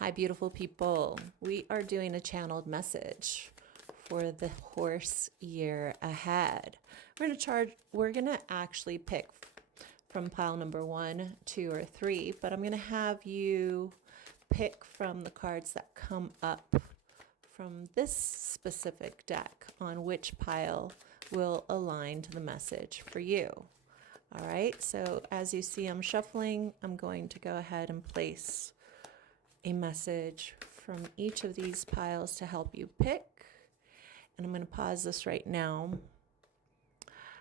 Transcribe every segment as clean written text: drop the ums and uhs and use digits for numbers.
Hi, beautiful people. We are doing a channeled message for the horse year ahead. We're gonna actually pick from pile number 1, 2, or 3, but I'm gonna have you pick from the cards that come up from this specific deck on which pile will align to the message for you. All right, so as you see, I'm shuffling. I'm going to go ahead and place a message from each of these piles to help you pick. And I'm going to pause this right now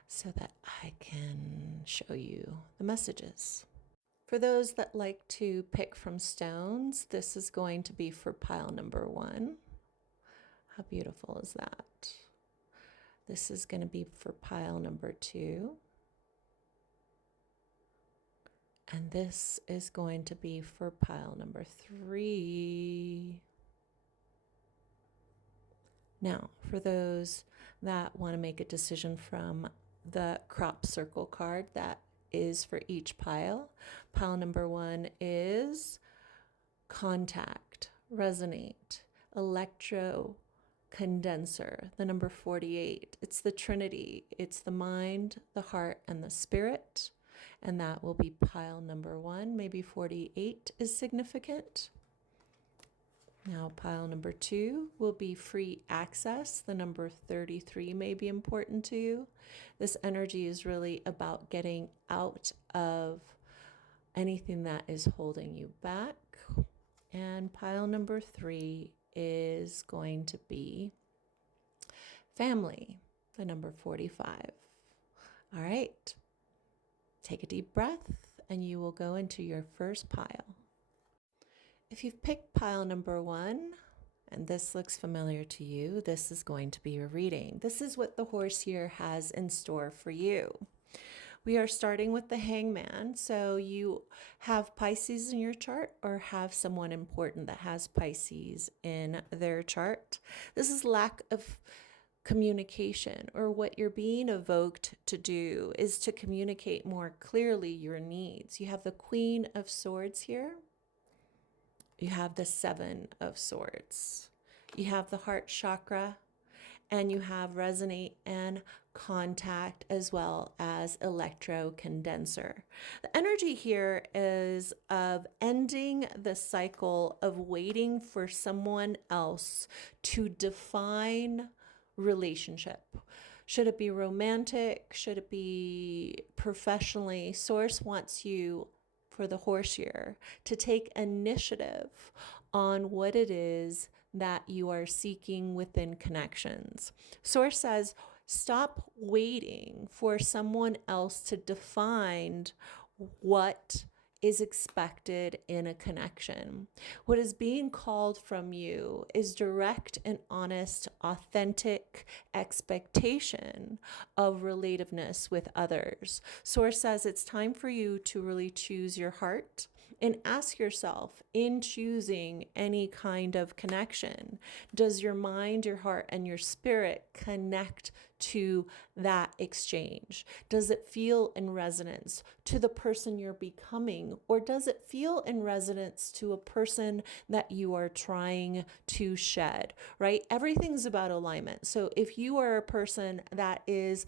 so that I can show you the messages. For those that like to pick from stones, this is going to be for pile number 1. How beautiful is that? This is going to be for pile number 2. And this is going to be for pile number 3. Now, for those that want to make a decision from the crop circle card that is for each pile, pile number 1 is contact, resonate, electro, condenser, the number 48. It's the Trinity. It's the mind, the heart, and the spirit. And that will be pile number 1. Maybe 48 is significant. Now, pile number 2 will be free access. The number 33 may be important to you. This energy is really about getting out of anything that is holding you back. And pile number 3 is going to be family, the number 45. All right. Take a deep breath and you will go into your first pile. If you've picked pile number 1 and this looks familiar to you, this is going to be your reading. This is what the horse year has in store for you. We are starting with the Hangman. So you have Pisces in your chart or have someone important that has Pisces in their chart. This is lack of communication, or what you're being evoked to do is to communicate more clearly your needs. You have the Queen of Swords here. You have the 7 of Swords. You have the heart chakra, and you have resonate and contact, as well as electro condenser. The energy here is of ending the cycle of waiting for someone else to define relationship. Should it be romantic? Should it be professionally? Source wants you, for the horse year, to take initiative on what it is that you are seeking within connections. Source says, stop waiting for someone else to define what is expected in a connection. What is being called from you is direct and honest, authentic expectation of relativeness with others. Source says it's time for you to really choose your heart and ask yourself, in choosing any kind of connection, does your mind, your heart, and your spirit connect to that exchange? Does it feel in resonance to the person you're becoming, or does it feel in resonance to a person that you are trying to shed, right? Everything's about alignment. So if you are a person that is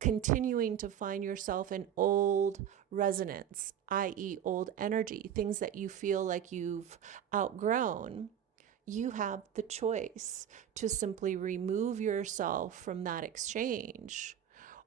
continuing to find yourself in old resonance, i.e. old energy, things that you feel like you've outgrown, you have the choice to simply remove yourself from that exchange,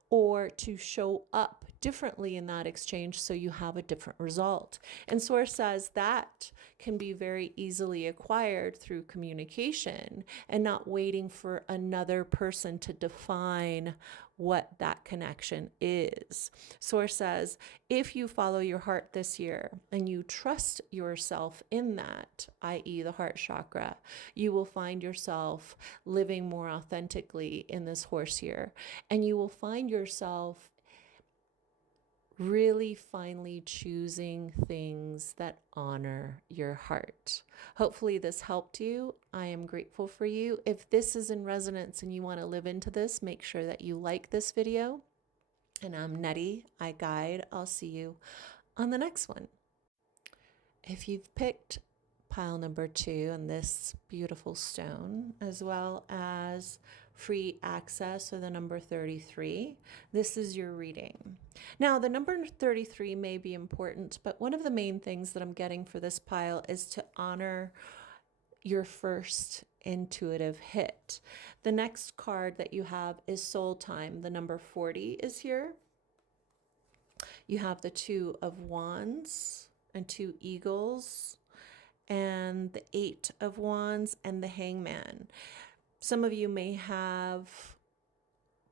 or to show up differently in that exchange so you have a different result. And Source says that can be very easily acquired through communication and not waiting for another person to define what that connection is. Source says, if you follow your heart this year and you trust yourself in that, i.e. the heart chakra, you will find yourself living more authentically in this horse year, and you will find yourself really finally choosing things that honor your heart. Hopefully this helped you. I am grateful for you. If this is in resonance and you want to live into this, make sure that you like this video. And I'm Nety, I guide. I'll see you on the next one. If you've picked pile number 2 and this beautiful stone, as well as free access, or the number 33. This is your reading. Now, the number 33 may be important, but one of the main things that I'm getting for this pile is to honor your first intuitive hit. The next card that you have is Soul Time. The number 40 is here. You have the 2 of Wands and 2 eagles, and the 8 of Wands and the Hangman. Some of you may have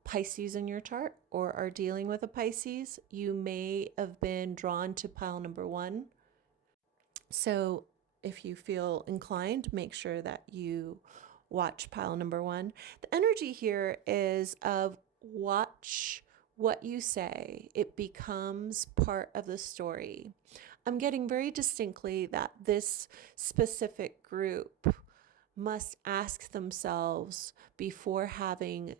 Pisces in your chart or are dealing with a Pisces. You may have been drawn to pile number 1. So if you feel inclined, make sure that you watch pile number 1. The energy here is of watch what you say. It becomes part of the story. I'm getting very distinctly that this specific group must ask themselves before having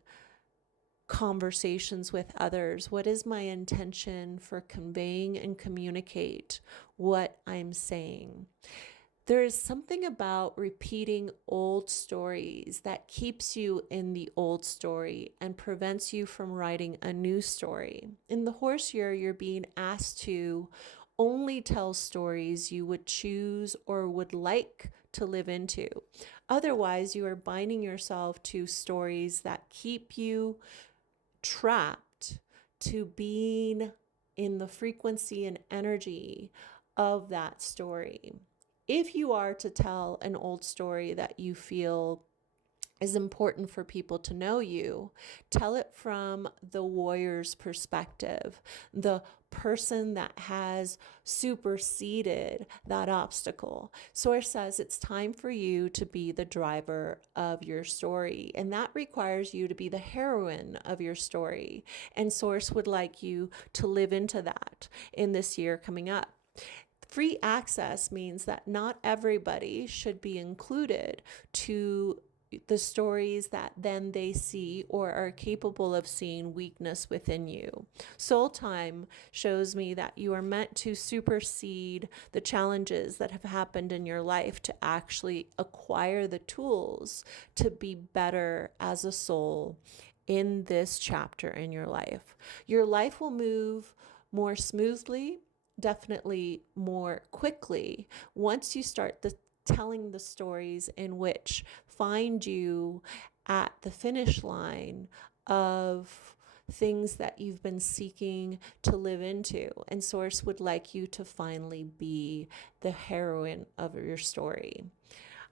conversations with others, what is my intention for conveying and communicate what I'm saying? There is something about repeating old stories that keeps you in the old story and prevents you from writing a new story. In the horse year, you're being asked to only tell stories you would choose or would like to live into. Otherwise, you are binding yourself to stories that keep you trapped to being in the frequency and energy of that story. If you are to tell an old story that you feel is important for people to know you, tell it from the warrior's perspective, the person that has superseded that obstacle. Source says it's time for you to be the driver of your story, and that requires you to be the heroine of your story. And Source would like you to live into that in this year coming up. Free access means that not everybody should be included to the stories that then they see or are capable of seeing weakness within you. Soul Time shows me that you are meant to supersede the challenges that have happened in your life to actually acquire the tools to be better as a soul in this chapter in your life. Your life will move more smoothly, definitely more quickly, once you start telling the stories in which find you at the finish line of things that you've been seeking to live into. And Source would like you to finally be the heroine of your story.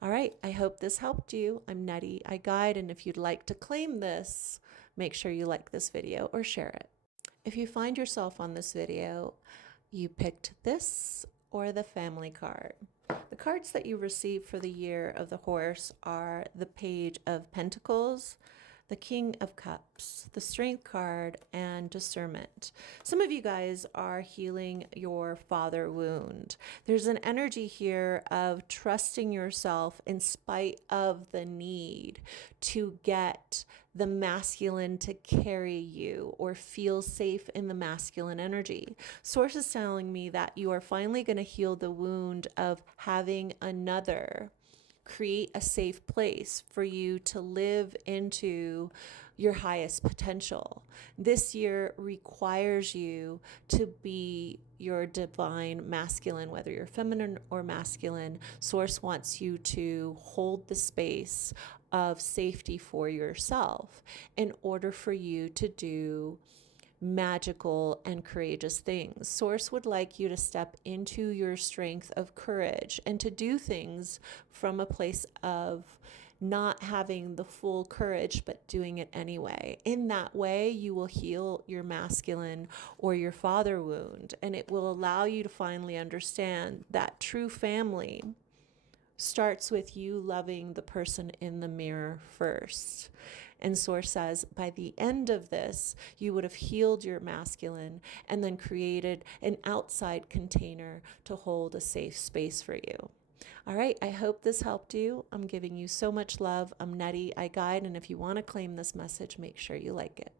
All right, I hope this helped you. I'm Nety, I guide, and if you'd like to claim this, make sure you like this video or share it. If you find yourself on this video, you picked this or the family card. The cards that you receive for the year of the horse are the Page of Pentacles, the King of Cups, the Strength card, and Discernment. Some of you guys are healing your father wound. There's an energy here of trusting yourself in spite of the need to get the masculine to carry you or feel safe in the masculine energy. Source is telling me that you are finally going to heal the wound of having another create a safe place for you to live into your highest potential. This year requires you to be your divine masculine, whether you're feminine or masculine. Source wants you to hold the space of safety for yourself in order for you to do magical and courageous things. Source would like you to step into your strength of courage and to do things from a place of not having the full courage, but doing it anyway. In that way, you will heal your masculine or your father wound, and it will allow you to finally understand that true family starts with you loving the person in the mirror first. And Source says by the end of this, you would have healed your masculine and then created an outside container to hold a safe space for you. All right, I hope this helped you. I'm giving you so much love. I'm Nety, I guide, and if you want to claim this message, make sure you like it.